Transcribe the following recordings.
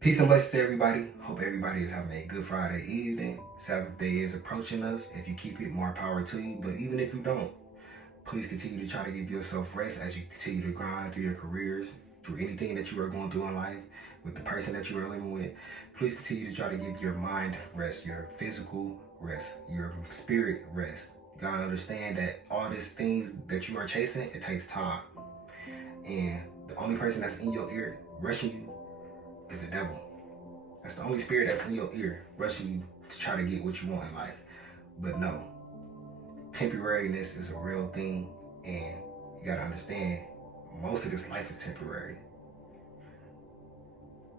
Peace and blessings to everybody. Hope everybody is having a good Friday evening. Sabbath day is approaching us. If you keep it, more power to you. But even if you don't, please continue to try to give yourself rest as you continue to grind through your careers, through anything that you are going through in life, with the person that you are living with. Please continue to try to give your mind rest, your physical rest, your spirit rest. You gotta understand that all these things that you are chasing, it takes time. And the only person that's in your ear rushing you is the devil. That's the only spirit that's in your ear, rushing you to try to get what you want in life. But no, temporariness is a real thing, and you gotta understand, most of this life is temporary.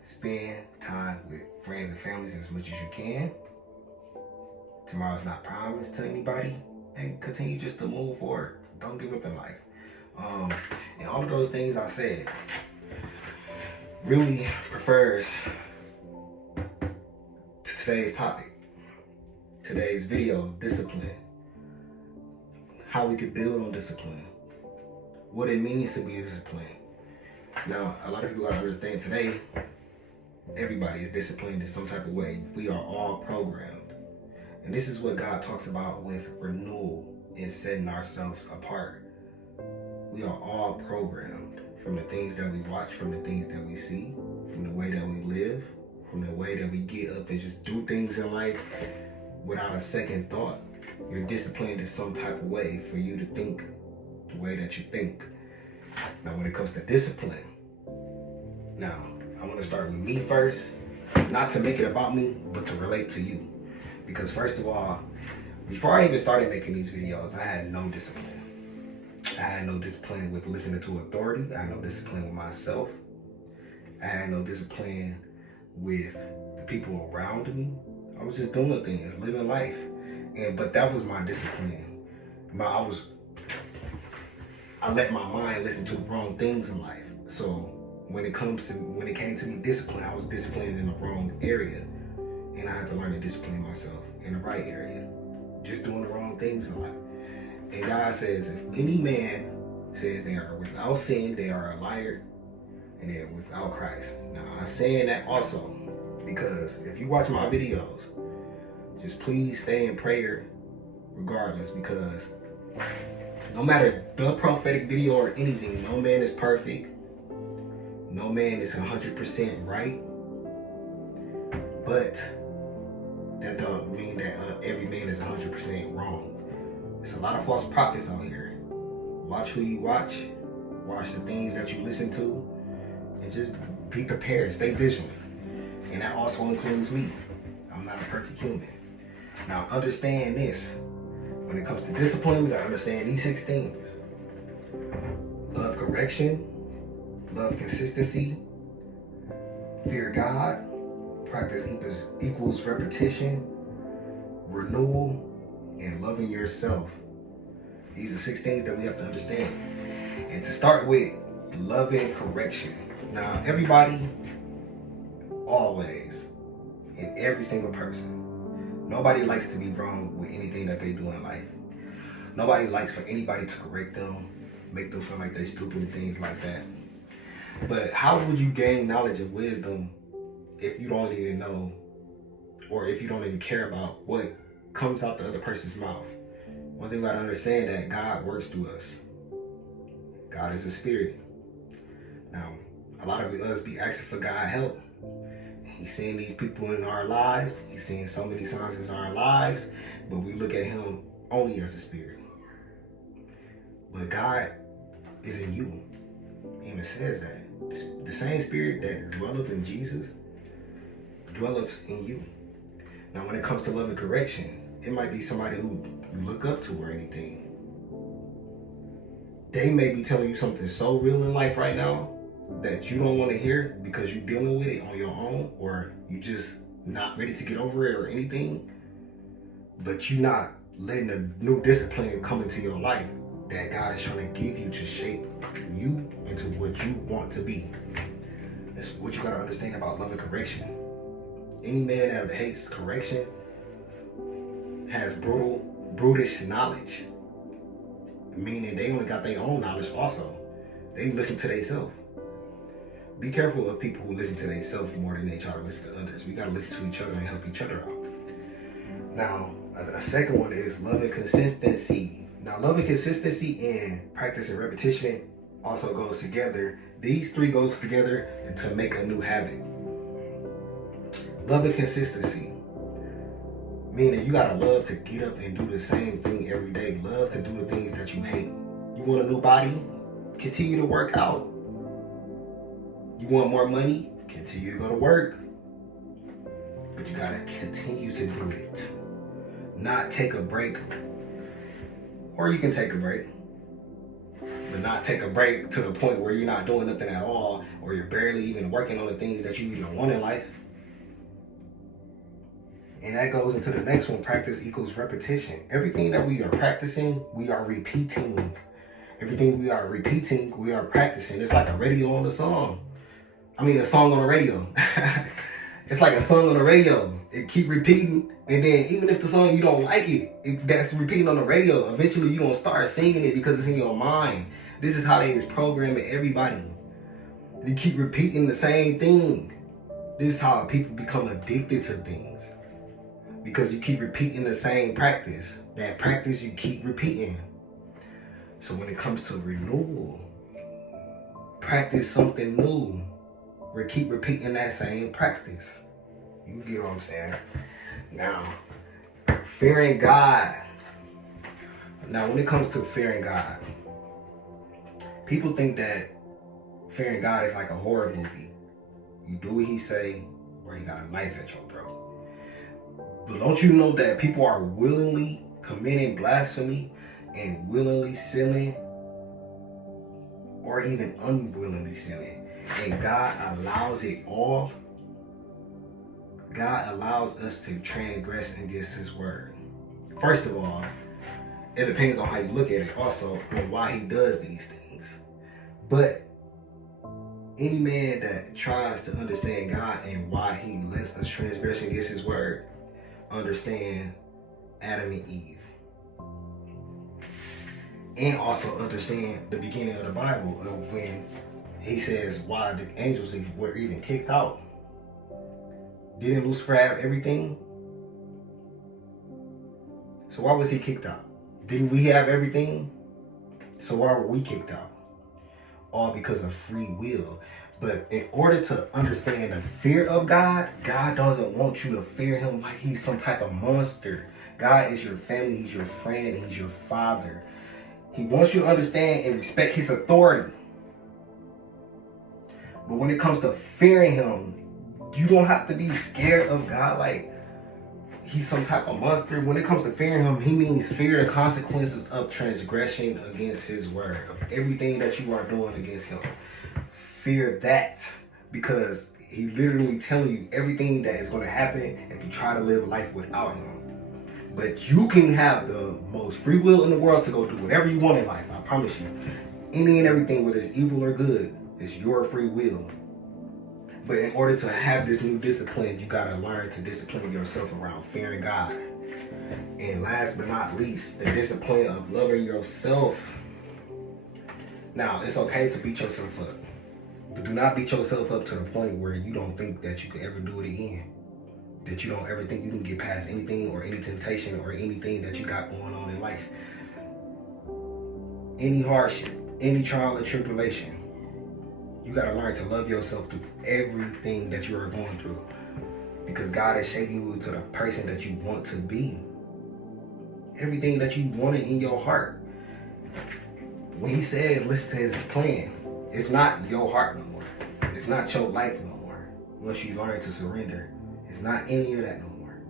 Spend time with friends and families as much as you can. Tomorrow's not promised to anybody, and continue just to move forward. Don't give up in life. And all of those things I said really refers to today's topic, today's video, discipline. How we could build on discipline, what it means to be disciplined. Now, a lot of people gotta understand today, everybody is disciplined in some type of way. We are all programmed. And this is what God talks about with renewal and setting ourselves apart. We are all programmed from the things that we watch, from the things that we see, from the way that we live, from the way that we get up and just do things in life without a second thought. You're disciplined in some type of way for you to think the way that you think. Now, when it comes to discipline, now, I want to start with me first, not to make it about me, but to relate to you. Because first of all, before I even started making these videos, I had no discipline. I had no discipline with listening to authority. I had no discipline with myself. I had no discipline with the people around me. I was just doing things, living life. But that was my discipline. I let my mind listen to the wrong things in life. So when it came to me discipline, I was disciplined in the wrong area. And I had to learn to discipline myself in the right area. Just doing the wrong things in life. And God says, if any man says they are without sin, they are a liar, and they are without Christ. Now, I'm saying that also because if you watch my videos, just please stay in prayer regardless, because no matter the prophetic video or anything, no man is perfect. No man is 100% right. But that don't mean that every man is 100% wrong. There's a lot of false prophets out here. Watch who you watch. Watch the things that you listen to. And just be prepared. Stay vigilant. And that also includes me. I'm not a perfect human. Now, understand this. When it comes to discipline, we gotta understand these 6 things. Love correction. Love consistency. Fear God. Practice equals repetition. Renewal. And loving yourself. These are 6 things that we have to understand. And to start with, loving correction. Now, everybody, always, and every single person, nobody likes to be wrong with anything that they do in life. Nobody likes for anybody to correct them, make them feel like they're stupid and things like that. But how would you gain knowledge and wisdom if you don't even know, or if you don't even care about what comes out the other person's mouth? One thing we gotta understand, that God works through us. God is a spirit. Now, a lot of us be asking for God help. He's seeing these people in our lives. He's seeing so many signs in our lives, but we look at him only as a spirit. But God is in you. He even says that. The same spirit that dwelleth in Jesus dwelleth in you. Now, when it comes to love and correction, it might be somebody who you look up to or anything. They may be telling you something so real in life right now that you don't want to hear because you're dealing with it on your own, or you just not ready to get over it or anything. But you're not letting a new discipline come into your life that God is trying to give you to shape you into what you want to be. That's what you got to understand about love and correction. Any man that hates correction has brutish knowledge. Meaning they only got their own knowledge also. They listen to themselves. Be careful of people who listen to themselves more than they try to listen to others. We got to listen to each other and help each other out. Now, a second one is love and consistency. Now, love and consistency and practice and repetition also goes together. These three goes together to make a new habit. Love and consistency, meaning you gotta love to get up and do the same thing every day. Love to do the things that you hate. You want a new body? Continue to work out. You want more money? Continue to go to work. But you gotta continue to do it. Not take a break. Or you can take a break, but not take a break to the point where you're not doing nothing at all, or you're barely even working on the things that you even want in life. And that goes into the next one. Practice equals repetition. Everything that we are practicing, we are repeating. Everything we are repeating, we are practicing. It's like a radio on a song. A song on the radio. It's like a song on the radio. It keep repeating, and then even if the song you don't like that's repeating on the radio, eventually you're gonna start singing it because it's in your mind. This is how they is programming everybody. They keep repeating the same thing. This is how people become addicted to things. Because you keep repeating the same practice. That practice you keep repeating. So when it comes to renewal, practice something new. Keep repeating that same practice. You get what I'm saying? Now, fearing God. Now, when it comes to fearing God, people think that fearing God is like a horror movie. You do what he say, or he got a knife at your throat. But don't you know that people are willingly committing blasphemy and willingly sinning, or even unwillingly sinning, and God allows it all? God allows us to transgress against his word. First of all, it depends on how you look at it, also on why he does these things. But any man that tries to understand God and why he lets us transgress against his word, understand Adam and Eve. And also understand the beginning of the Bible of when he says why the angels were even kicked out. Didn't Lucifer have everything? So why was he kicked out? Didn't we have everything? So why were we kicked out? All because of free will. But in order to understand the fear of God, God doesn't want you to fear him like he's some type of monster. God is your family, he's your friend, he's your father. He wants you to understand and respect his authority. But when it comes to fearing him, you don't have to be scared of God like he's some type of monster. When it comes to fearing him, he means fear the consequences of transgression against his word, of everything that you are doing against him. Fear that, because he literally telling you everything that is going to happen if you try to live life without him. But you can have the most free will in the world to go do whatever you want in life. I promise you. Any and everything, whether it's evil or good, it's your free will. But in order to have this new discipline, you got to learn to discipline yourself around fearing God. And last but not least, the discipline of loving yourself. Now, it's okay to beat yourself up. But do not beat yourself up to the point where you don't think that you could ever do it again. That you don't ever think you can get past anything or any temptation or anything that you got going on in life. Any hardship, any trial or tribulation. You got to learn to love yourself through everything that you are going through. Because God is shaping you to the person that you want to be. Everything that you wanted in your heart. When he says, listen to his plan, it's not your heart no more. It's not your life no more. Once you learn to surrender, it's not any of that no more.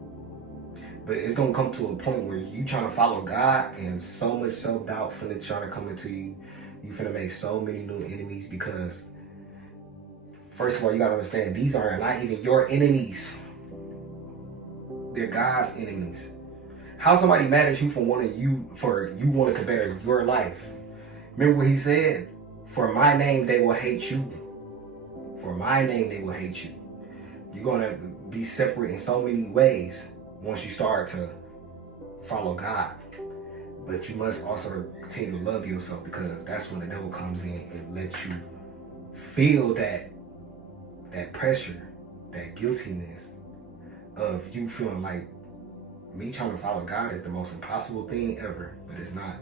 But it's going to come to a point where you trying to follow God and so much self-doubt finna trying to come into you. You finna make so many new enemies because first of all, you got to understand, these are not even your enemies. They're God's enemies. How somebody mad at you for wanting to better your life? Remember what he said? For my name, they will hate you. For my name, they will hate you. You're going to be separate in so many ways once you start to follow God. But you must also continue to love yourself, because that's when the devil comes in and lets you feel that that pressure, that guiltiness of you feeling like me trying to follow God is the most impossible thing ever, but it's not.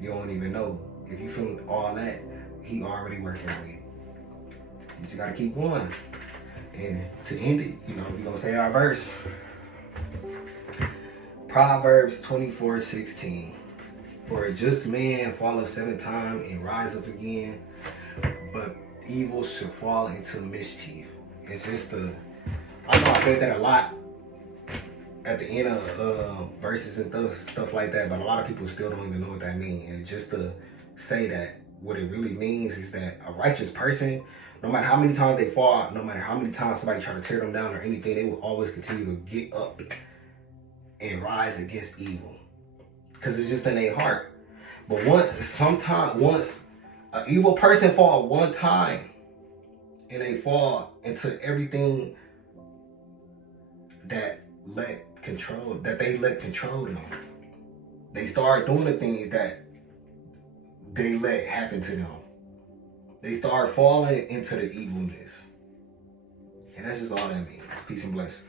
You don't even know. If you feel all that, he already working on you. You just gotta keep going. And to end it, we're gonna say our verse. Proverbs 24:16. For a just man falleth 7 times and riseth again, but evil shall fall into mischief. It's just I know I said that a lot at the end of verses and stuff like that, but a lot of people still don't even know what that means. And just to say that what it really means is that a righteous person, no matter how many times they fall, no matter how many times somebody try to tear them down or anything, they will always continue to get up and rise against evil, because it's just in their heart. But once an evil person fall one time, and they fall into everything that they let control them. They start doing the things that they let happen to them. They start falling into the evilness. And that's just all that means. Peace and blessings.